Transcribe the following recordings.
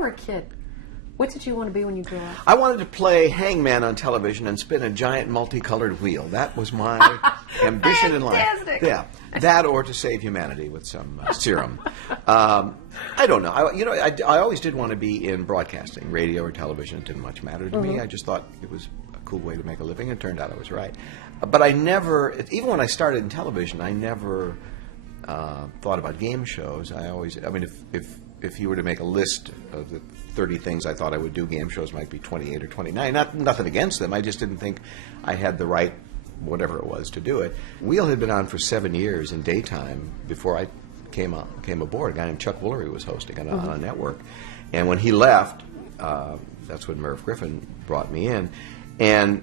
you were a kid, what did you want to be when you grew up? I wanted to play hangman on television and spin a giant multicolored wheel. That was my ambition in life. Fantastic. Yeah, that or to save humanity with some serum. I don't know. I always did want to be in broadcasting, radio or television. It didn't much matter to me. I just thought it was a cool way to make a living. It turned out I was right. But I never, even when I started in television, I never thought about game shows. If you were to make a list of the 30 things I thought I would do, game shows might be 28 or 29. Nothing against them. I just didn't think I had the right, whatever it was, to do it. Wheel had been on for 7 years in daytime before I came aboard. A guy named Chuck Woolery was hosting it on a network. And when he left, that's when Merv Griffin brought me in. And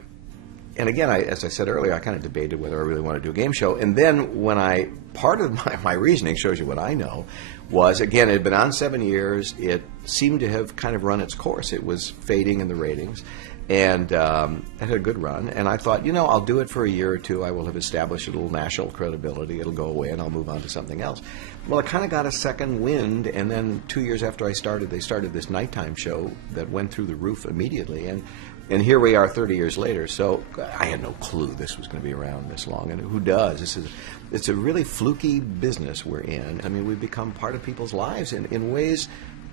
again, as I said earlier, I kind of debated whether I really wanted to do a game show. And then part of my reasoning, shows you what I know, was, again, it had been on 7 years. It seemed to have kind of run its course. It was fading in the ratings. And it had a good run. And I thought, I'll do it for a year or two. I will have established a little national credibility. It'll go away, and I'll move on to something else. Well, it kind of got a second wind. And then 2 years after I started, they started this nighttime show that went through the roof immediately. And here we are 30 years later. So I had no clue this was going to be around this long. And who does? It's a really fluky business we're in. I mean, we've become part of people's lives in ways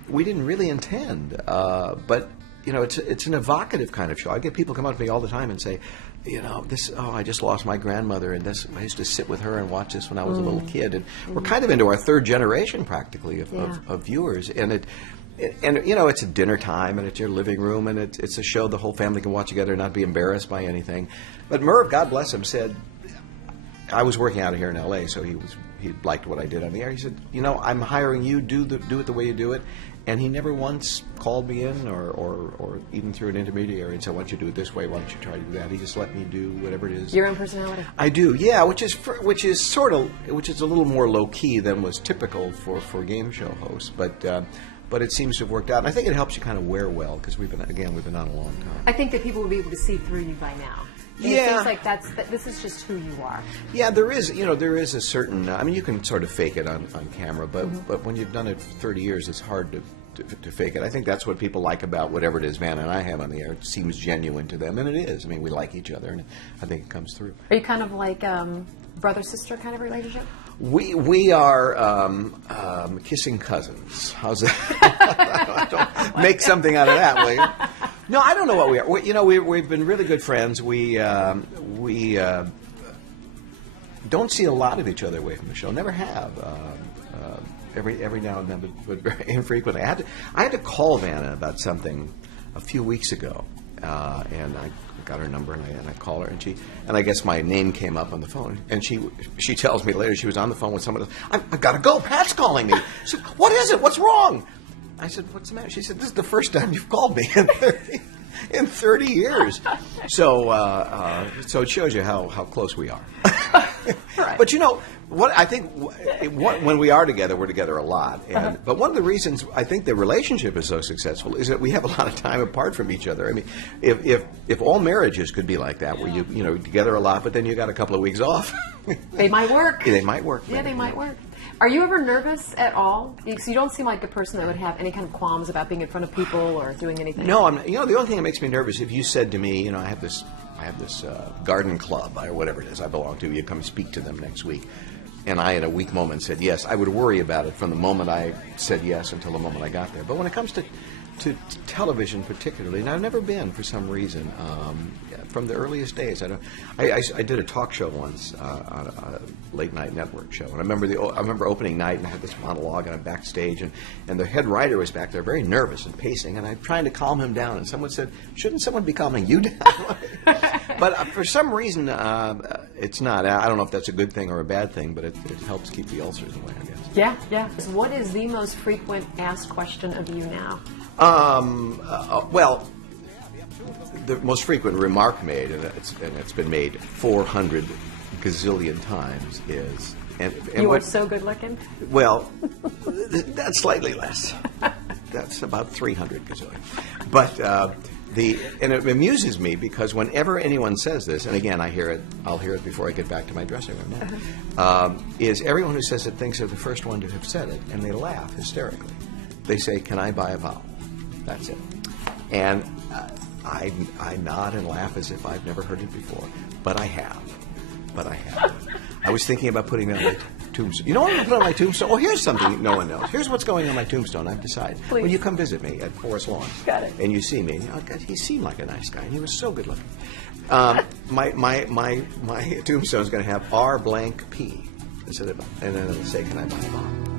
we didn't really intend. But it's an evocative kind of show. I get people come up to me all the time and say, I just lost my grandmother, and I used to sit with her and watch this when I was a little kid. And we're kind of into our third generation, practically, of viewers. And it's a dinner time, and it's your living room, and it's a show the whole family can watch together and not be embarrassed by anything. But Merv, God bless him, said, I was working out of here in L.A., so he liked what I did on the air. He said, I'm hiring you, do it the way you do it. And he never once called me in or even through an intermediary and said, why don't you do it this way, why don't you try to do that? He just let me do whatever it is. Your own personality? I do, yeah, which is a little more low-key than was typical for game show hosts. But it seems to have worked out. And I think it helps you kind of wear well, because we've been on a long time. I think that people will be able to see through you by now. Yeah. It seems like this is just who you are. Yeah, there is a certain, you can sort of fake it on camera, but when you've done it for 30 years, it's hard to fake it. I think that's what people like about whatever it is Vanna and I have on the air. It seems genuine to them, and it is. I mean, we like each other, and I think it comes through. Are you kind of like brother-sister kind of relationship? We are kissing cousins. How's that? Don't make something out of that, will you? No, I don't know what we are. We've been really good friends. We don't see a lot of each other away from the show. Never have. Every now and then, but very infrequently. I had to call Vanna about something a few weeks ago, and I got her number, and I called her, and I guess my name came up on the phone, and she tells me later she was on the phone with someone else. I've got to go. Pat's calling me. She said, what is it? What's wrong? I said, what's the matter? She said, this is the first time you've called me in 30 years. So it shows you how close we are. Right. But what I think when we are together, we're together a lot. But one of the reasons I think the relationship is so successful is that we have a lot of time apart from each other. I mean, if all marriages could be like that, where you together a lot, but then you got a couple of weeks off, they might work. They might work. Yeah, they might work. Are you ever nervous at all? Because you don't seem like the person that would have any kind of qualms about being in front of people or doing anything. No, the only thing that makes me nervous, if you said to me, I have this garden club or whatever it is I belong to, you come speak to them next week, and I, in a weak moment, said yes, I would worry about it from the moment I said yes until the moment I got there. But when it comes to television particularly, and I've never been for some reason, from the earliest days. I did a talk show once on a late night network show, and I remember opening night, and I had this monologue, and I'm backstage, and the head writer was back there, very nervous and pacing, and I'm trying to calm him down, and someone said, "Shouldn't someone be calming you down?" But for some reason, it's not. I don't know if that's a good thing or a bad thing, but it helps keep the ulcers away, I guess. Yeah. What is the most frequent asked question of you now? Well, the most frequent remark made, and it's been made 400 gazillion times, is... You are so good looking? Well, that's slightly less. That's about 300 gazillion. But and it amuses me because whenever anyone says this, and again, I'll hear it before I get back to my dressing room now, is everyone who says it thinks they're the first one to have said it, and they laugh hysterically. They say, "Can I buy a vowel?" That's it. And I nod and laugh as if I've never heard it before, but I have. I was thinking about putting that on my tombstone. You know what I'm going to put on my tombstone? Oh, here's something no one knows. Here's what's going on my tombstone. I've decided. Please. When you come visit me at Forest Lawn, Got it. and you see me, oh, God, he seemed like a nice guy, and he was so good looking. My tombstone is going to have R blank P instead of, and then it'll say, "Can I buy a bomb?"